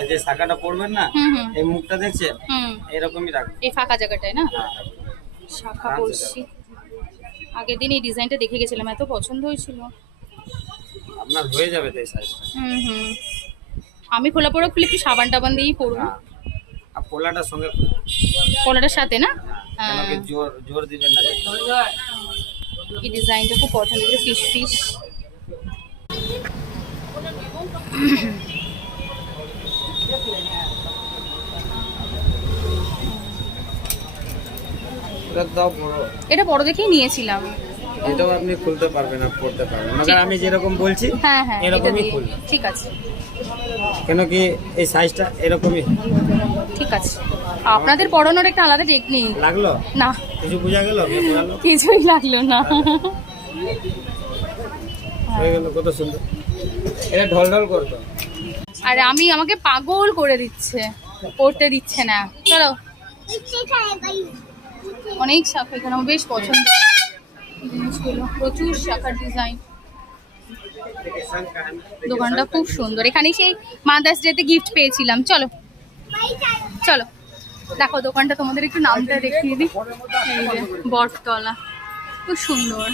এই যে শাখাটা পড়বেন না, এই মুখটা দেখছেন, এরকমই রাখবেন এই ফাঁকা জায়গাটায় না হ্যাঁ, শাখা পড়ছি। আগের দিন এই ডিজাইনটা দেখে গেছিলাম, এত পছন্দ হয়েছিল। আপনার হয়ে যাবে তো এই সাইজটা। হুম। আমি খোলা পড়া খুলে একটু সাবান টাবান দিয়েই পরবো। হ্যাঁ, আর পোলাটার সঙ্গে পলাটার সাথে না। কেন কি জোর জোর দিবেন না। এই ডিজাইনটা খুব পছন্দ হয়েছে, ফিশ ফিশ। এটা দাও বড়, এটা বড় দেখেই নিয়েছিলাম। এটাও আপনি খুলতে পারবেন না, পড়তে পারবেন না, মगर আমি যেরকম বলছি হ্যাঁ হ্যাঁ, এটা এরকমই দিয়ে। খুলবেন। ঠিক আছে কেন কি এই সাইজটা এরকমই ঠিক আছে। আপনাদের পড়ানোর একটা আলাদা টেকনিক। লাগলো, না কিছু বোঝা গেল? বোঝালো, কিছুই লাগলো না। হয়ে গেল, কত সুন্দর। এটা ঢল ঢল করতো। আর আমাকে পাগল করে দিচ্ছে, পড়তে দিচ্ছে না। চলো, অনেক শাখা এখানে, আমার বেশ পছন্দ এই জিনিসগুলো, প্রচুর শাখার ডিজাইন। দোকানটা খুব সুন্দর, এখানে সেই মাদার্স ডেতে গিফট পেয়েছিলাম। চলো চলো দেখো দোকানটা, তোমাদের একটু নামটা দেখিয়ে দিই। এই যে বটতলা, খুব সুন্দর।